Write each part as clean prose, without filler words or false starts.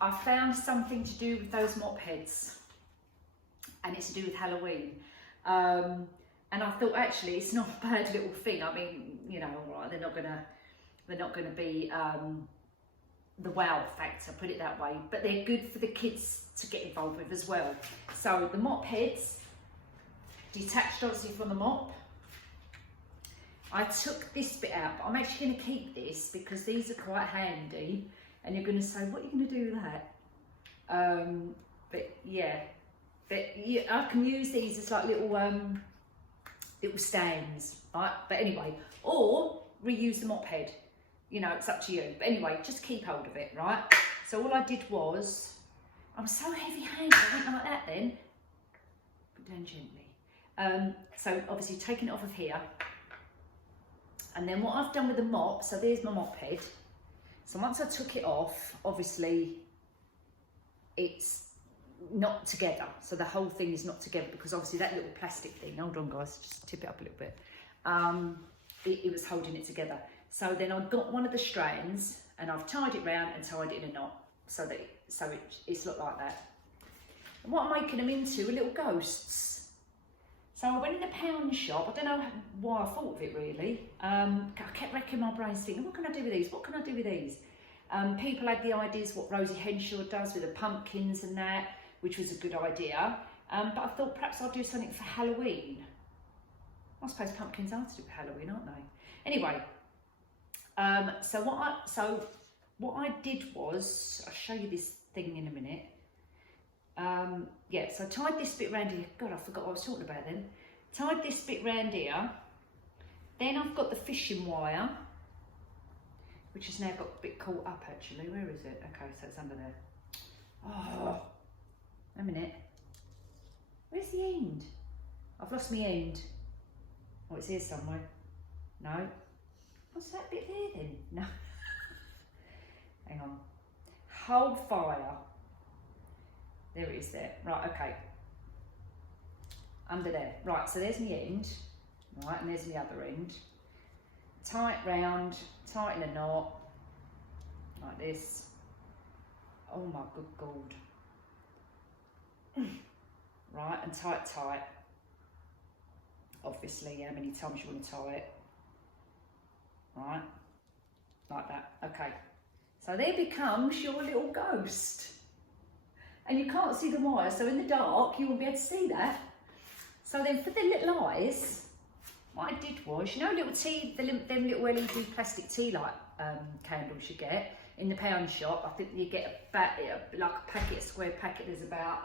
I found something to do with those mop heads, and it's to do with Halloween. And I thought, actually, it's not a bad little thing. I mean, you know, right, they're not gonna be the wow factor, put it that way, but they're good for the kids to get involved with as well. So the mop heads, detached obviously from the mop. I took this bit out, but I'm actually going to keep this because these are quite handy. And you're going to say, what are you going to do with that? But yeah, I can use these as like little little stands, right? But anyway, or reuse the mop head. You know, it's up to you. But anyway, just keep hold of it, right? So all I did was, I'm so heavy-handed, I went like that then. Put down gently. So obviously taking it off of here. And then what I've done with the mop, so there's my mop head. So once I took it off, obviously it's not together. So the whole thing is not together because obviously that little plastic thing, hold on guys, just tip it up a little bit. It was holding it together. So then I got one of the strands and I've tied it round and tied it in a knot so that it's looked like that. And what I'm making them into are little ghosts. So I went in the pound shop. I don't know why I thought of it really. I kept racking my brains thinking, what can I do with these? What can I do with these? People had the ideas what Rosie Henshaw does with the pumpkins and that, which was a good idea. But I thought perhaps I'll do something for Halloween. I suppose pumpkins are to do with Halloween, aren't they? Anyway, so what I did was, I'll show you this thing in a minute. Yeah, so I tied this bit round here. God, I forgot what I was talking about then. Tied this bit round here. Then I've got the fishing wire, which has now got a bit caught up actually. Where is it? Okay, so it's under there. Oh, a minute. Where's the end? I've lost my end. Oh, it's here somewhere. No. What's that bit there then? No. Hang on. Hold fire. There it is there. Right, okay. Under there. Right, so there's my end. Right, and there's the other end. Tie it round, tighten a knot. Like this. Oh my good God. Right, and tie it tight. Obviously, how many times you want to tie it. Right, like that. Okay. So there becomes your little ghost. And you can't see the wire, so in the dark you won't be able to see that. So then for the little eyes, what I did was, you know, little them little LED plastic tea light candles you get in the pound shop. I think you get like a packet, a square packet. There's about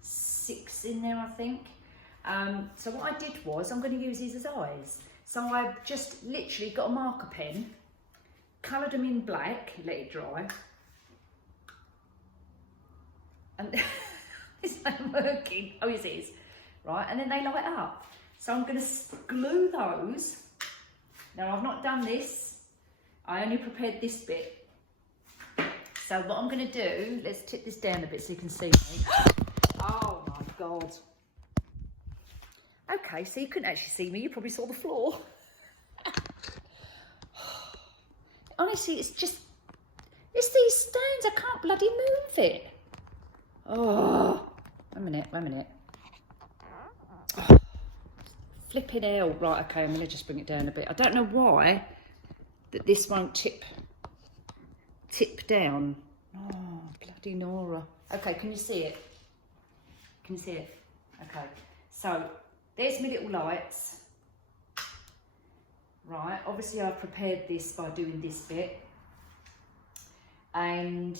6 in there, I think. So what I did was, I'm going to use these as eyes. So I just literally got a marker pen, coloured them in black, let it dry. And it's not working. Oh, yes, it is. Right, and then they light up. So I'm going to glue those. Now, I've not done this. I only prepared this bit. So what I'm going to do, let's tip this down a bit so you can see me. Oh, my God. Okay, so you couldn't actually see me. You probably saw the floor. Honestly, it's these stands. I can't bloody move it. Oh, wait a minute. Oh, flipping hell. Right, okay, I'm going to just bring it down a bit. I don't know why that this won't tip down. Oh, bloody Nora. Okay, can you see it? Can you see it? Okay, so there's my little lights. Right, obviously I prepared this by doing this bit. And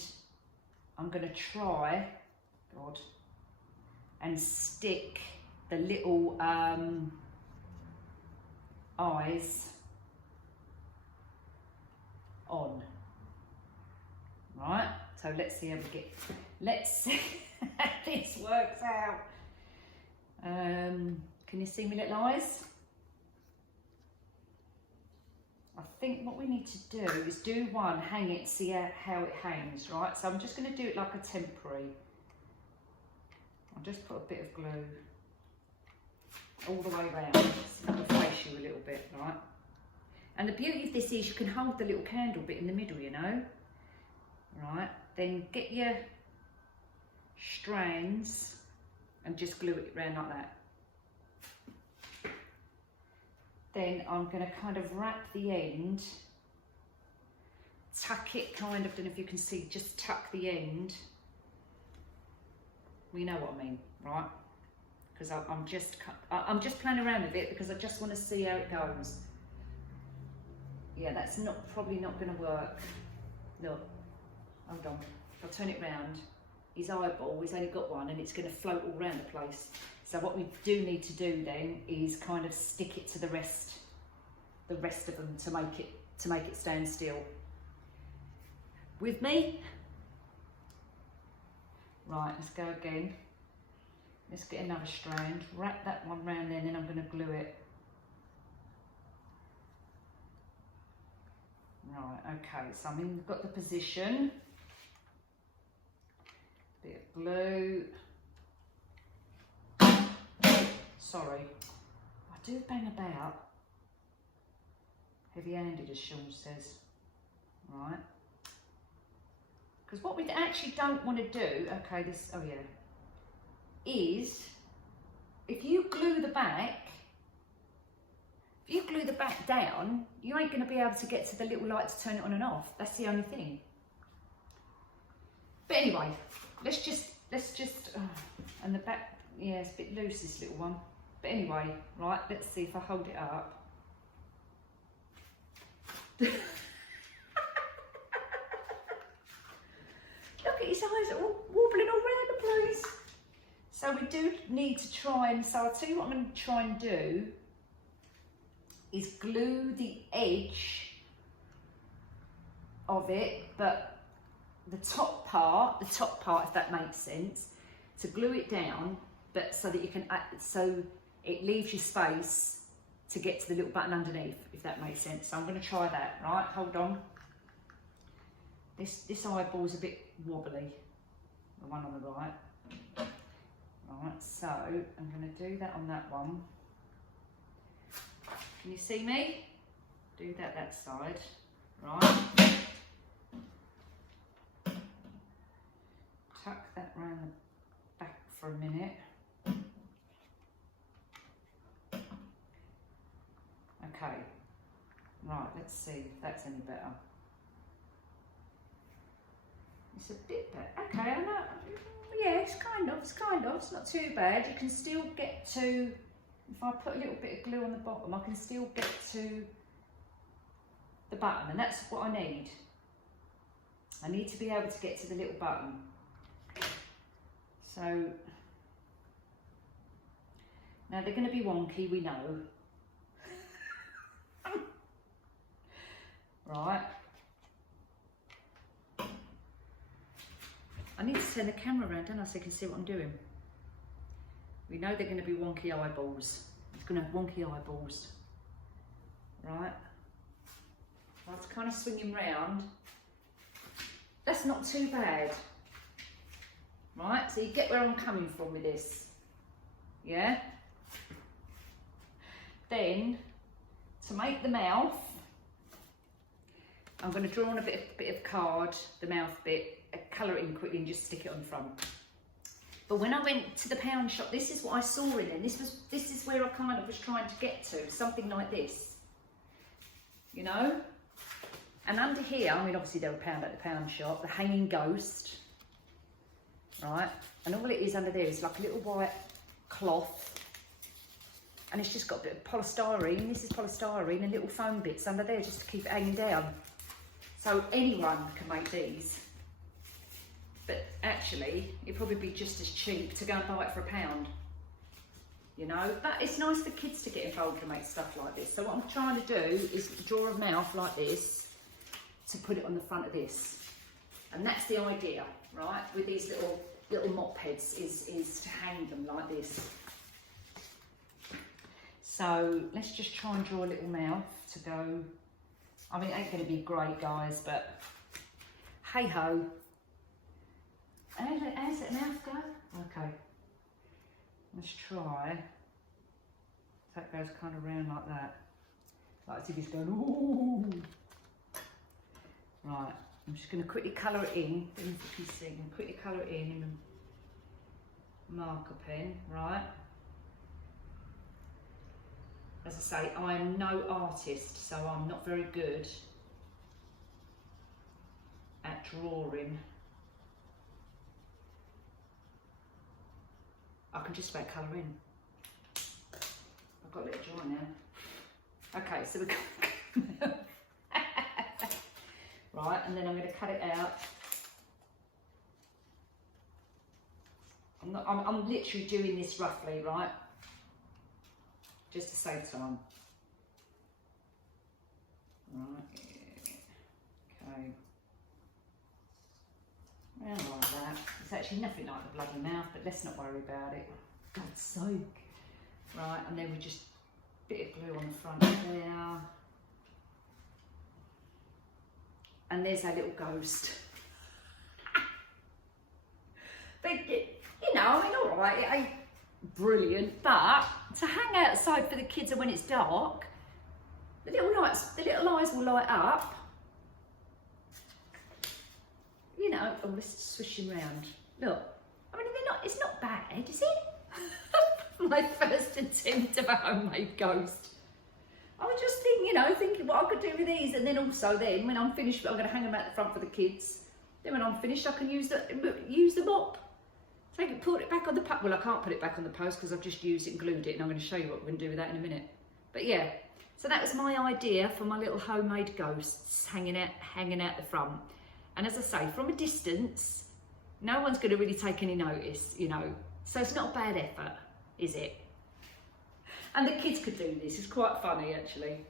I'm going to try, God, and stick the little eyes on. Right, so let's see how this works out. Can you see my little eyes? I think what we need to do is do one, hang it, see how it hangs, right? So I'm just going to do it like a temporary. I'll just put a bit of glue all the way around, so it'll face you a little bit, right? And the beauty of this is you can hold the little candle bit in the middle, you know? Right, then get your strands and just glue it around like that. Then I'm going to kind of wrap the end, tuck it kind of, don't know if you can see, just tuck the end. We know what I mean, right? Because I'm just playing around with it because I just want to see how it goes. Yeah, that's probably not going to work. Look, hold on. I'll turn it round. His eyeball, he's only got one, and it's going to float all around the place. So what we do need to do then is kind of stick it to the rest of them to make it stand still. With me? Right, let's go again. Let's get another strand, wrap that one round there, and then I'm going to glue it. Right, okay, so I've got the position. Bit of glue. Sorry, I do bang about. Heavy-handed, as Sean says. Right. Because what we actually don't want to do, okay, oh yeah, is if you glue the back down, you ain't going to be able to get to the little light to turn it on and off. That's the only thing. But anyway, let's just, and the back, yeah, it's a bit loose, this little one. But anyway, right, let's see if I hold it up. Look at his eyes all wobbling all around the place. So we do need to try and, so I'll tell you what I'm going to try and do is glue the edge of it, but the top part, if that makes sense, to glue it down, but so that you can, so it leaves you space to get to the little button underneath, if that makes sense. So I'm going to try that, right? Hold on. This eyeball's a bit wobbly, the one on the right. Right, so I'm going to do that on that one. Can you see me? Do that side, right? Tuck that round the back for a minute. Okay, right, let's see if that's any better. It's a bit better. Okay, I know. Yeah, it's kind of, it's not too bad. You can still get to, if I put a little bit of glue on the bottom, I can still get to the button, and that's what I need. I need to be able to get to the little button. So, now they're going to be wonky, we know. Right. I need to turn the camera around, don't I, so you can see what I'm doing. We know they're going to be wonky eyeballs. It's going to have wonky eyeballs. Right. Well, it's kind of swinging round. That's not too bad. Right, so you get where I'm coming from with this. Yeah? Then, to make the mouth, I'm going to draw on a bit of card, the mouth bit, colour it in quickly and just stick it on the front. But when I went to the pound shop, this is what I saw in it. This is where I kind of was trying to get to, something like this. You know? And under here, I mean, obviously they were pound at the pound shop, the hanging ghost, right? And all it is under there is like a little white cloth, and it's just got a bit of polystyrene. This is polystyrene and little foam bits under there just to keep it hanging down. So anyone can make these, but actually it'd probably be just as cheap to go and buy it for £1, you know. But it's nice for kids to get involved and make stuff like this. So what I'm trying to do is draw a mouth like this to put it on the front of this, and that's the idea, right? With these little mop heads is to hang them like this. So let's just try and draw a little mouth to go. I mean, it ain't going to be great, guys, but hey ho. How's that mouth go? Okay, let's try. That goes kind of round like that, like as if he's going ooh. Right, I'm just going to quickly colour it in. As you can see, I'm going to quickly colour it in a marker pen, right? As I say, I am no artist, so I'm not very good at drawing. I can just about colour in. I've got a little dry now. Okay, so we're going right, and then I'm going to cut it out. I'm literally doing this roughly, right? Just to save time. Right, okay. Well, like that. It's actually nothing like the bloody mouth, but let's not worry about it. God's sake. Right, and then we just bit of glue on the front there. And there's our little ghost. But, you know, I mean, all right, it ain't brilliant, but to hang outside for the kids and when it's dark, the little eyes will light up. You know, oh, let's swish him round. Look, I mean, it's not bad, is it? My first attempt of a homemade ghost. I was just thinking what I could do with these, and then also when I'm finished, I'm going to hang them out the front for the kids. Then when I'm finished, I can use the mop. Take it, put it back on the post. Well, I can't put it back on the post because I've just used it and glued it, and I'm going to show you what we're going to do with that in a minute. But yeah, so that was my idea for my little homemade ghosts hanging out the front. And as I say, from a distance, no one's going to really take any notice, you know. So it's not a bad effort, is it? And the kids could do this. It's quite funny, actually.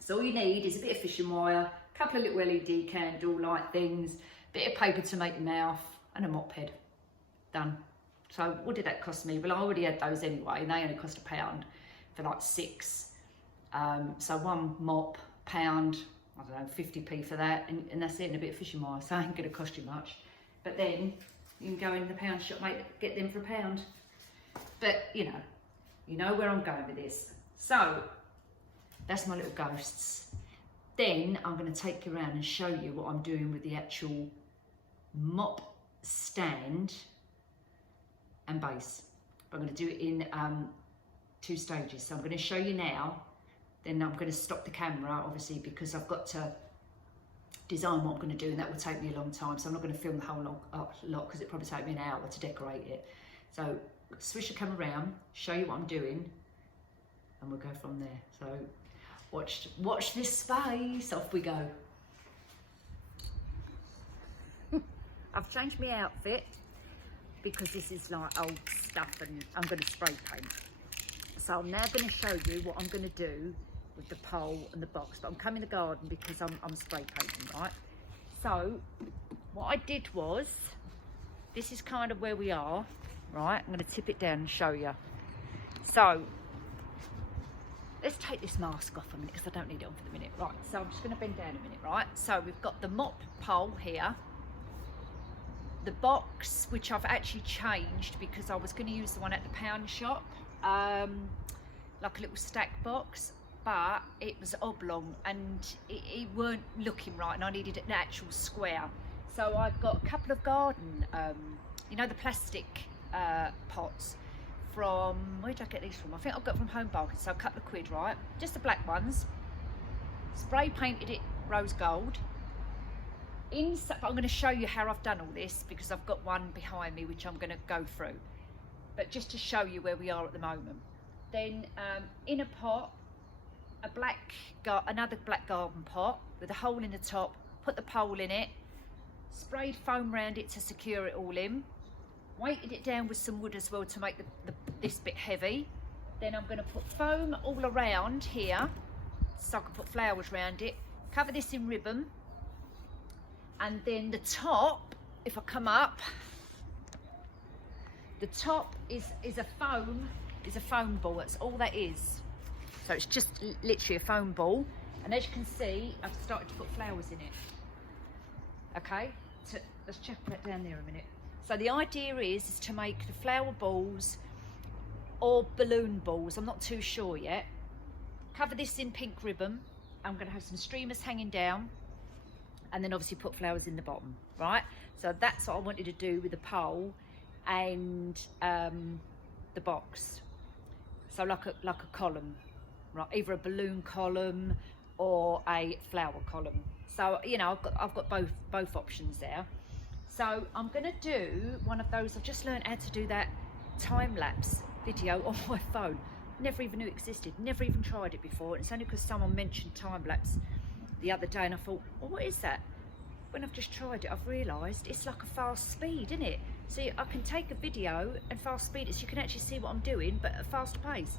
So all you need is a bit of fishing wire, a couple of little LED candle light things, a bit of paper to make the mouth, and a mop head. Done. So what did that cost me? Well, I already had those anyway, and they only cost £1 for like 6. So one mop, £1, I don't know, 50p for that, and that's it, and a bit of fishing wire, so it ain't going to cost you much. But then you can go in the pound shop, mate, get them for £1. But you know where I'm going with this. So that's my little ghosts. Then I'm going to take you around and show you what I'm doing with the actual mop stand and base. But I'm going to do it in 2 stages. So I'm going to show you now. Then I'm going to stop the camera, obviously, because I've got to design what I'm going to do, and that will take me a long time. So I'm not going to film the whole lot because it probably take me an hour to decorate it. So switch the camera around, show you what I'm doing, and we'll go from there. So watch this space. Off we go. I've changed my outfit because this is like old stuff, and I'm going to spray paint. So I'm now going to show you what I'm going to do with the pole and the box, but I'm coming in the garden because I'm spray painting, right? So what I did was, this is kind of where we are, right? I'm going to tip it down and show you. So let's take this mask off a minute because I don't need it on for the minute. Right, so I'm just going to bend down a minute, right? So we've got the mop pole here, the box, which I've actually changed because I was going to use the one at the pound shop, like a little stack box, but it was oblong and it weren't looking right, and I needed an actual square. So I've got a couple of garden, you know, the plastic pots from, where did I get these from? I think I've got from Home Bargains, so a couple of quid, right? Just the black ones. Spray painted it rose gold. But I'm going to show you how I've done all this because I've got one behind me which I'm going to go through. But just to show you where we are at the moment. Then in a pot, another black garden pot with a hole in the top, put the pole in it, sprayed foam around it to secure it all in, weighted it down with some wood as well to make this bit heavy. Then I'm going to put foam all around here so I can put flowers around it, cover this in ribbon, and then the top, if I come up, the top is a foam ball. That's all that is. So it's just literally a foam ball, and as you can see, I've started to put flowers in it. Okay, so let's check that down there a minute. So the idea is to make the flower balls or balloon balls. I'm not too sure yet. Cover this in pink ribbon. I'm going to have some streamers hanging down, and then obviously put flowers in the bottom, right? So that's what I wanted to do with the pole and the box. So like a column, right? Either a balloon column or a flower column. So, you know, I've got both options there. So I'm gonna do one of those. I've just learned how to do that time-lapse video on my phone. Never even knew it existed, never even tried it before. And it's only because someone mentioned time-lapse the other day and I thought, well, what is that? When I've just tried it, I've realised it's like a fast speed, isn't it? So I can take a video and fast speed it so you can actually see what I'm doing, but at a faster pace.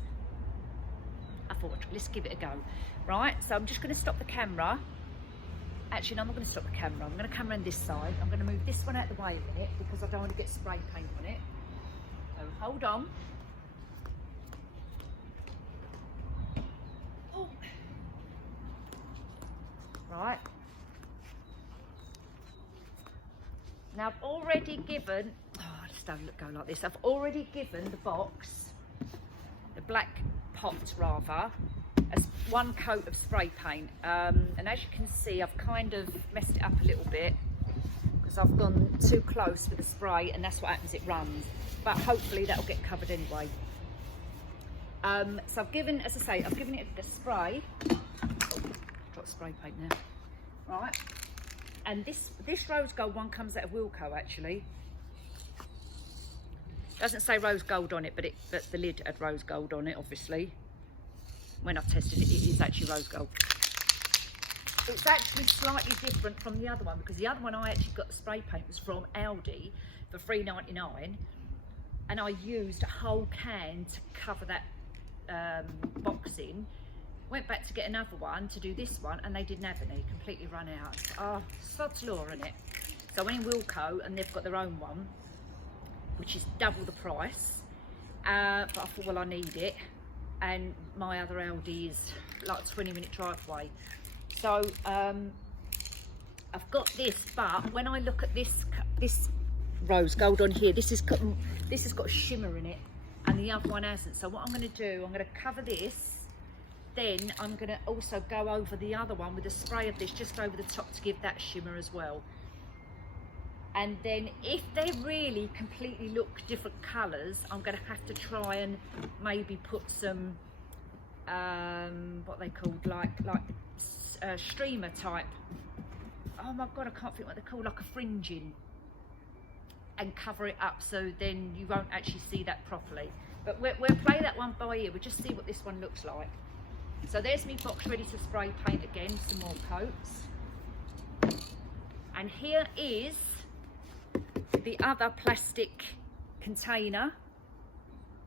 I thought, let's give it a go. Right, so I'm just going to stop the camera. Actually, no, I'm not going to stop the camera. I'm going to camera on this side. I'm going to move this one out of the way a minute because I don't want to get spray paint on it. So hold on. Oh. Right. Now I've already given, just don't go like this. I've already given the box, the black pot rather, as one coat of spray paint. And as you can see, I've kind of messed it up a little bit because I've gone too close with the spray, and that's what happens, it runs. But hopefully that'll get covered anyway. So I've given, as I say, I've given it a spray. Got spray paint now. Right. And this rose gold one comes out of Wilko actually. Doesn't say rose gold on it, but the lid had rose gold on it, obviously. When I've tested it, it is actually rose gold. It's actually slightly different from the other one because the other one I actually got the spray paint was from Aldi for $3.99, and I used a whole can to cover that box in. Went back to get another one to do this one, and they didn't have any, completely run out. Oh, sod's law, isn't it? So I went in Wilko and they've got their own one, which is double the price. But I thought, well, I need it. And my other Aldi is like a 20-minute drive away. So I've got this, but when I look at this rose gold on here, this has got a shimmer in it, and the other one hasn't. So what I'm going to do, I'm going to cover this. Then I'm going to also go over the other one with a spray of this just over the top to give that shimmer as well. And then if they really completely look different colours, I'm going to have to try and maybe put some, what they called, like streamer type. Oh my God, I can't think what they're called, like a fringing. And cover it up so then you won't actually see that properly. But we'll play that one by ear. We'll just see what this one looks like. So there's my box ready to spray paint again, some more coats. And here is the other plastic container.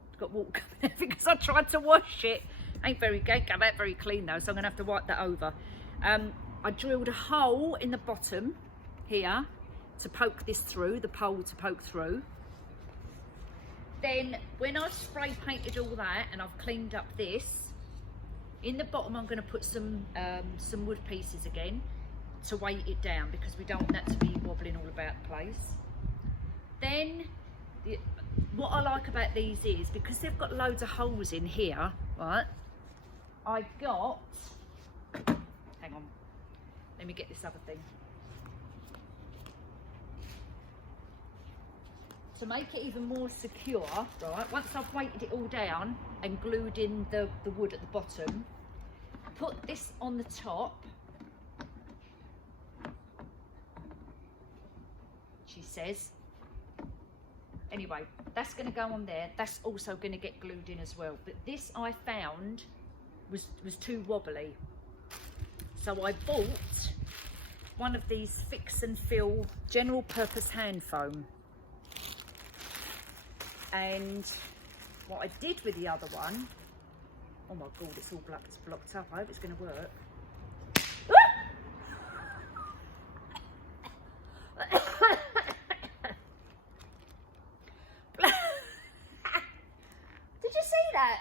It's got water coming out because I tried to wash it. Ain't come out very clean though, so I'm gonna have to wipe that over. I drilled a hole in the bottom here to poke this through, the pole to poke through. Then when I've spray painted all that and I've cleaned up this, in the bottom I'm going to put some wood pieces again to weight it down because we don't want that to be wobbling all about the place. Then what I like about these is because they've got loads of holes in here, right? I got, hang on, let me get this other thing. To make it even more secure, right, once I've weighted it all down and glued in the wood at the bottom, put this on the top, she says. Anyway, that's going to go on there. That's also going to get glued in as well. But this I found was too wobbly. So I bought one of these fix and fill general purpose hand foam. And what I did with the other one, oh my God, it's all blocked up. I hope it's going to work. Did you see that?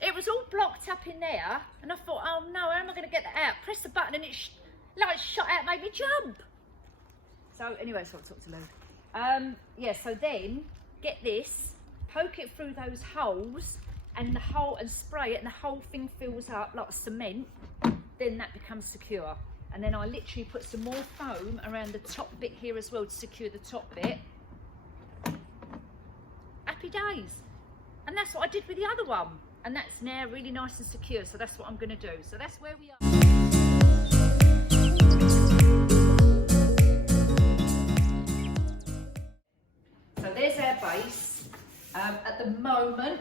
It was all blocked up in there, and I thought, oh no, how am I going to get that out? Press the button and it like shot out, made me jump. So anyway, so I talked to Lou. Yeah, so then get this, poke it through those holes, and spray it, and the whole thing fills up like cement. Then that becomes secure. And then I literally put some more foam around the top bit here as well to secure the top bit. Happy days. And that's what I did with the other one. And that's now really nice and secure. So that's what I'm going to do. So that's where we are. So there's our base. At the moment,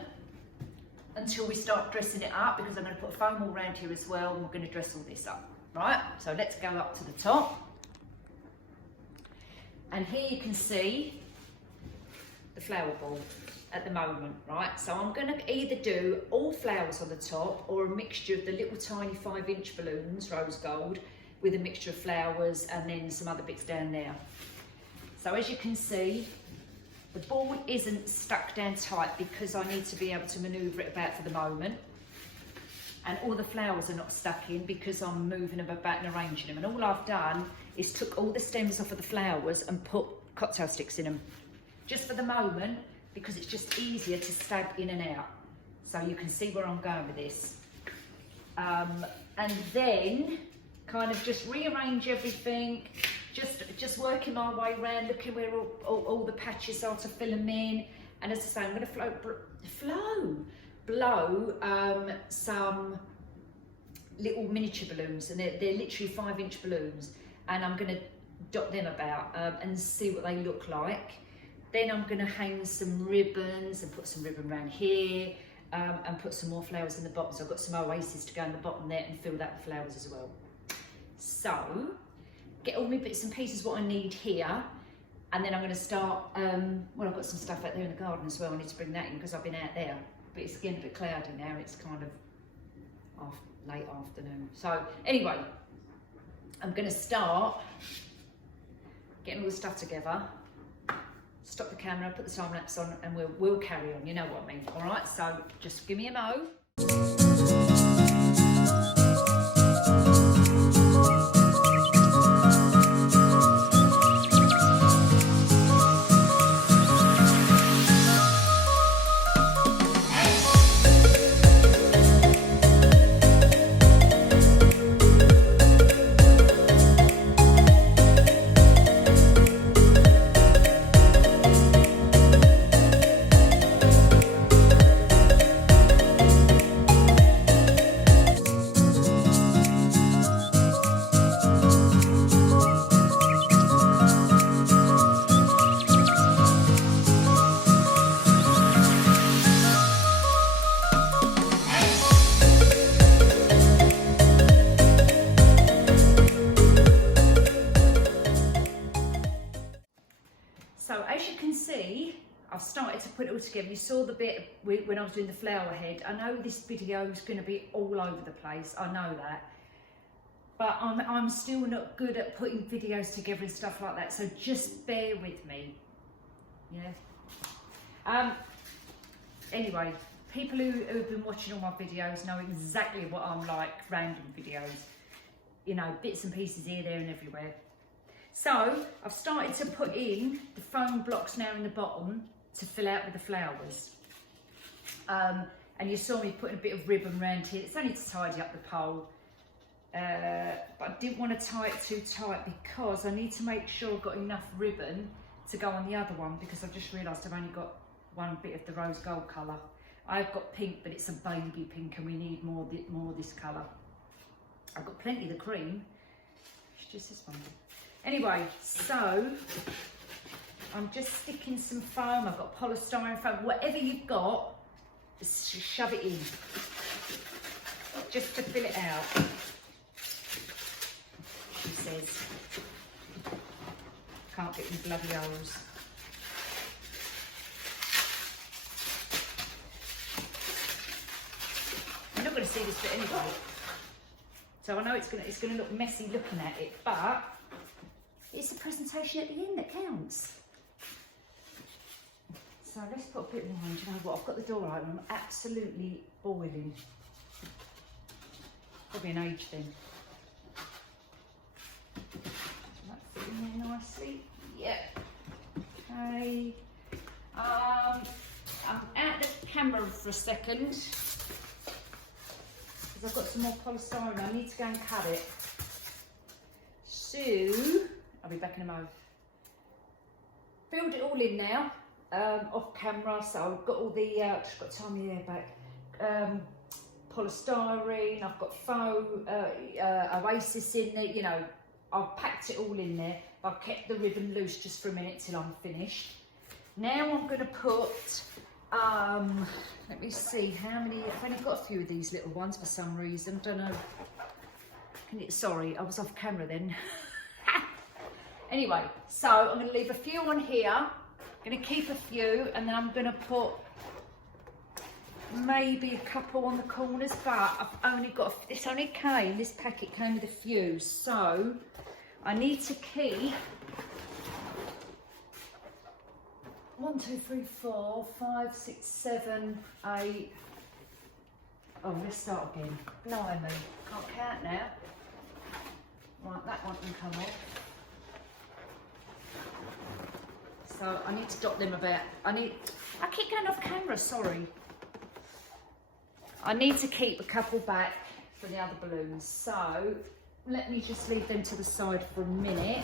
until we start dressing it up, because I'm going to put foam all around here as well, and we're going to dress all this up. Right, so let's go up to the top. And here you can see the flower ball at the moment, right? So I'm going to either do all flowers on the top or a mixture of the little tiny 5-inch balloons, rose gold, with a mixture of flowers and then some other bits down there. So as you can see, the ball isn't stuck down tight because I need to be able to manoeuvre it about for the moment. And all the flowers are not stuck in because I'm moving them about and arranging them. And all I've done is took all the stems off of the flowers and put cocktail sticks in them. Just for the moment, because it's just easier to stab in and out. So you can see where I'm going with this. And then kind of just rearrange everything, just working my way around, looking where all the patches are to fill them in. And as I say, I'm going to blow some little miniature balloons, and they're literally 5-inch balloons, and I'm going to dot them about and see what they look like. Then I'm going to hang some ribbons and put some ribbon around here and put some more flowers in the bottom. So I've got some oases to go in the bottom there and fill that with flowers as well. So get all my bits and pieces what I need here, and then I'm going to start, well, I've got some stuff out there in the garden as well. I need to bring that in because I've been out there, but it's getting a bit cloudy now. It's kind of late afternoon. So anyway, I'm going to start getting all the stuff together, stop the camera, put the time lapse on, and we'll carry on. You know what I mean? All right, so just give me a mo. So as you can see, I've started to put it all together. You saw the bit when I was doing the flower head. I know this video is going to be all over the place, I know that. But I'm still not good at putting videos together and stuff like that, so just bear with me. Yeah. Anyway, people who've been watching all my videos know exactly what I'm like, random videos. You know, bits and pieces here, there and everywhere. So I've started to put in the foam blocks now in the bottom to fill out with the flowers. And you saw me putting a bit of ribbon around here. It's only to tidy up the pole. But I didn't want to tie it too tight because I need to make sure I've got enough ribbon to go on the other one, because I've just realised I've only got one bit of the rose gold colour. I've got pink, but it's a baby pink and we need more of this colour. I've got plenty of the cream. It's just this one. Anyway, so I'm just sticking some foam. I've got polystyrene foam. Whatever you've got, just shove it in, just to fill it out. She says, can't get any bloody holes. You're not going to see this bit anyway, so I know it's going to look messy looking at it, but it's the presentation at the end that counts. So let's put a bit more on. Do you know what? I've got the door open. I'm absolutely boiling. Probably an age thing. That fit in there nicely. Yeah. Okay. I'm out the camera for a second because I've got some more polystyrene. I need to go and cut it. do, I'll be back in a moment. Filled it all in now, off camera, so I've got all the, just got to tie my hair back, polystyrene, I've got faux oasis in there, you know, I've packed it all in there. I've kept the ribbon loose just for a minute till I'm finished. Now I'm going to put, let me see how many, I've only got a few of these little ones for some reason, don't know. Sorry, I was off camera then. Anyway, so I'm going to leave a few on here. I'm going to keep a few, and then I'm going to put maybe a couple on the corners, but I've only got, this packet came with a few, so I need to keep 1, 2, 3, 4, 5, 6, 7, 8. Oh, let's start again. Blimey, can't count now. Right, that one can come off. So I need to dot them about. I keep going off camera, sorry. I need to keep a couple back for the other balloons. So let me just leave them to the side for a minute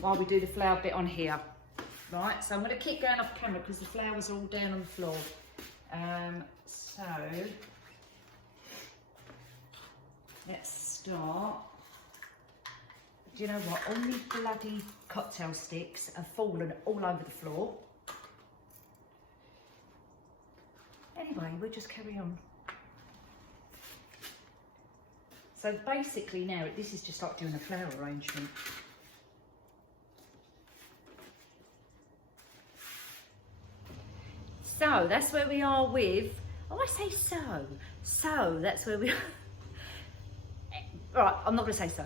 while we do the flower bit on here. Right, so I'm going to keep going off camera because the flowers are all down on the floor. So let's start. Do you know what? All these bloody cocktail sticks have fallen all over the floor. Anyway, we'll just carry on. So basically now, this is just like doing a flower arrangement. So that's where we are with, oh, I say so. So that's where we are. Right, I'm not going to say so.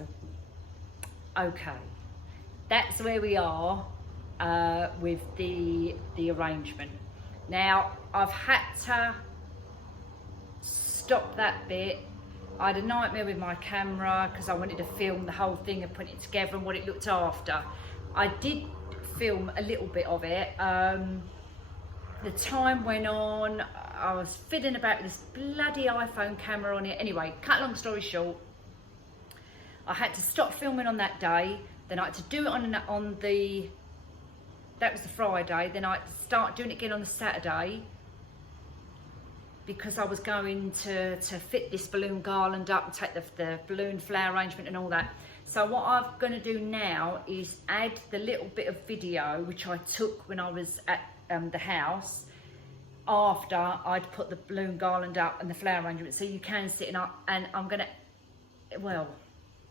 Okay, that's where we are with the arrangement. Now, I've had to stop that bit. I had a nightmare with my camera because I wanted to film the whole thing and put it together and what it looked after. I did film a little bit of it. The time went on, I was fiddling about with this bloody iPhone camera on it. Anyway, cut long story short, I had to stop filming on that day. Then I had to do it on the, that was the Friday. Then I had to start doing it again on the Saturday because I was going to fit this balloon garland up and take the balloon flower arrangement and all that. So what I'm going to do now is add the little bit of video which I took when I was at the house after I'd put the balloon garland up and the flower arrangement, so you can sit it up. And I'm going to, well,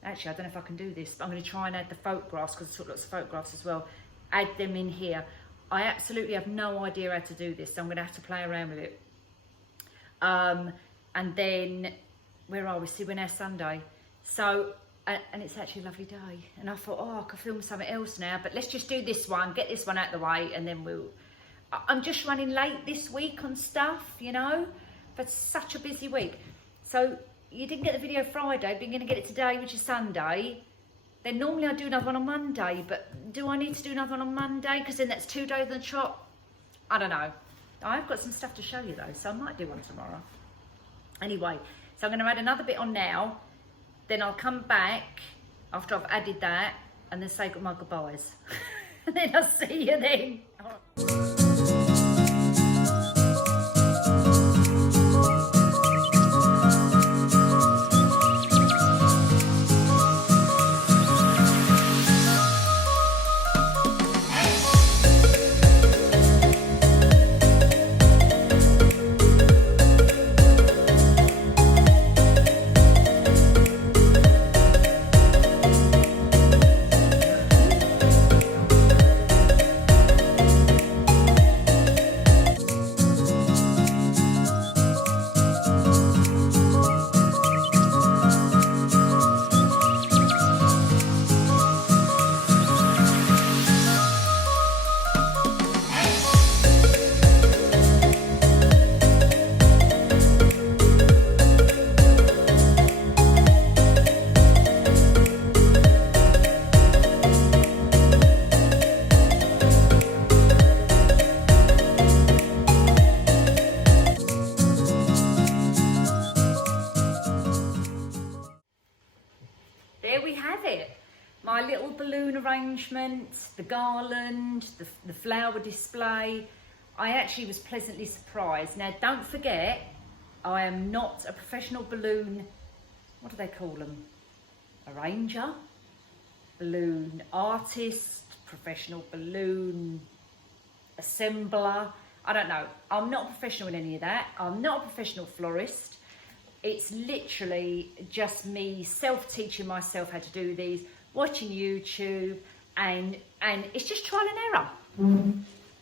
actually, I don't know if I can do this, but I'm going to try and add the photographs because I took lots of photographs as well. Add them in here. I absolutely have no idea how to do this, so I'm going to have to play around with it. And then, where are we? See, we're now Sunday. So, and it's actually a lovely day. And I thought, oh, I could film something else now, but let's just do this one, get this one out of the way, and then we'll... I'm just running late this week on stuff, you know, but such a busy week. So, you didn't get the video Friday, but you're going to get it today, which is Sunday. Then normally I do another one on Monday, but do I need to do another one on Monday? Because then that's 2 days on the trot. I don't know. I've got some stuff to show you though, so I might do one tomorrow. Anyway, so I'm going to add another bit on now. Then I'll come back after I've added that and then say my goodbyes. And then I'll see you then. arrangement, the garland, the flower display. I actually was pleasantly surprised. Now, don't forget, I am not a professional balloon, what do they call them? Arranger, balloon artist, professional balloon assembler. I don't know. I'm not a professional in any of that. I'm not a professional florist. It's literally just me self-teaching myself how to do these, watching YouTube, and it's just trial and error.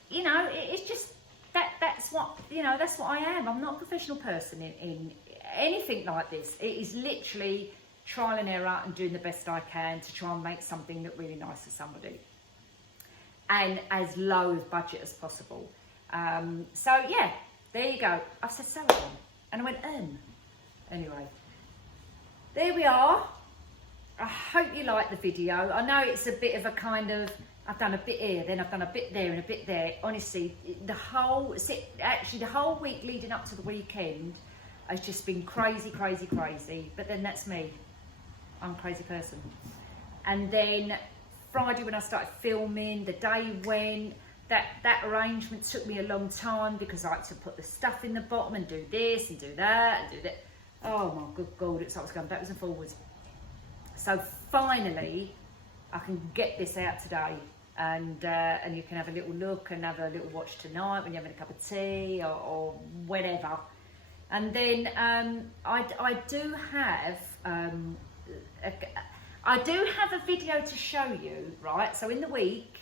You know, it's just that's what, you know, that's what I am. I'm not a professional person in anything like this. It is literally trial and error and doing the best I can to try and make something look really nice for somebody, and as low of budget as possible. So yeah, there you go. I've said so again, and I went anyway, there we are. I hope you like the video. I know it's a bit of a kind of, I've done a bit here, then I've done a bit there and a bit there. Honestly, the whole week leading up to the weekend has just been crazy. But then that's me. I'm a crazy person. And then Friday when I started filming, the day went. That arrangement took me a long time because I had to put the stuff in the bottom and do this and do that and do that. Oh my good God, it's like I was going backwards and forwards. So finally, I can get this out today, and you can have a little look and have a little watch tonight when you're having a cup of tea or whatever. And then I do have a video to show you, right? So in the week,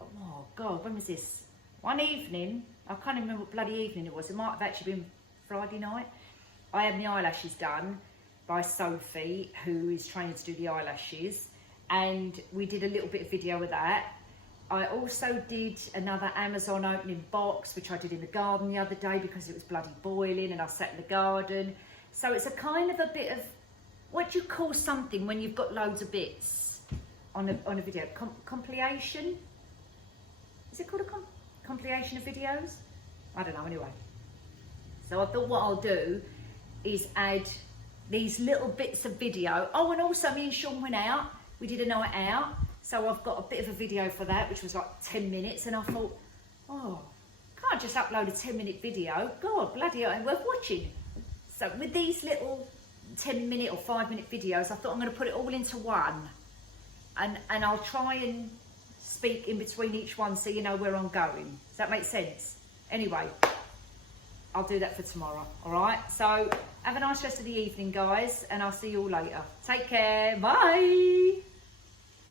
oh God, when was this? One evening, I can't remember what bloody evening it was. It might have actually been Friday night. I had my eyelashes done by Sophie, who is trained to do the eyelashes, and we did a little bit of video of that. I also did another Amazon opening box, which I did in the garden the other day because it was bloody boiling and I sat in the garden. So it's a kind of a bit of, what do you call something when you've got loads of bits on a video? Compilation? Is it called a compilation of videos? I don't know, anyway. So I thought what I'll do is add these little bits of video. Oh, and also me and Sean went out. We did a night out. So I've got a bit of a video for that, which was like 10 minutes. And I thought, oh, can't just upload a 10-minute video. God, bloody hell, ain't worth watching. So with these little 10-minute or 5-minute videos, I thought I'm going to put it all into one. And I'll try and speak in between each one so you know where I'm going. Does that make sense? Anyway, I'll do that for tomorrow, all right? So have a nice rest of the evening, guys, and I'll see you all later. Take care. Bye.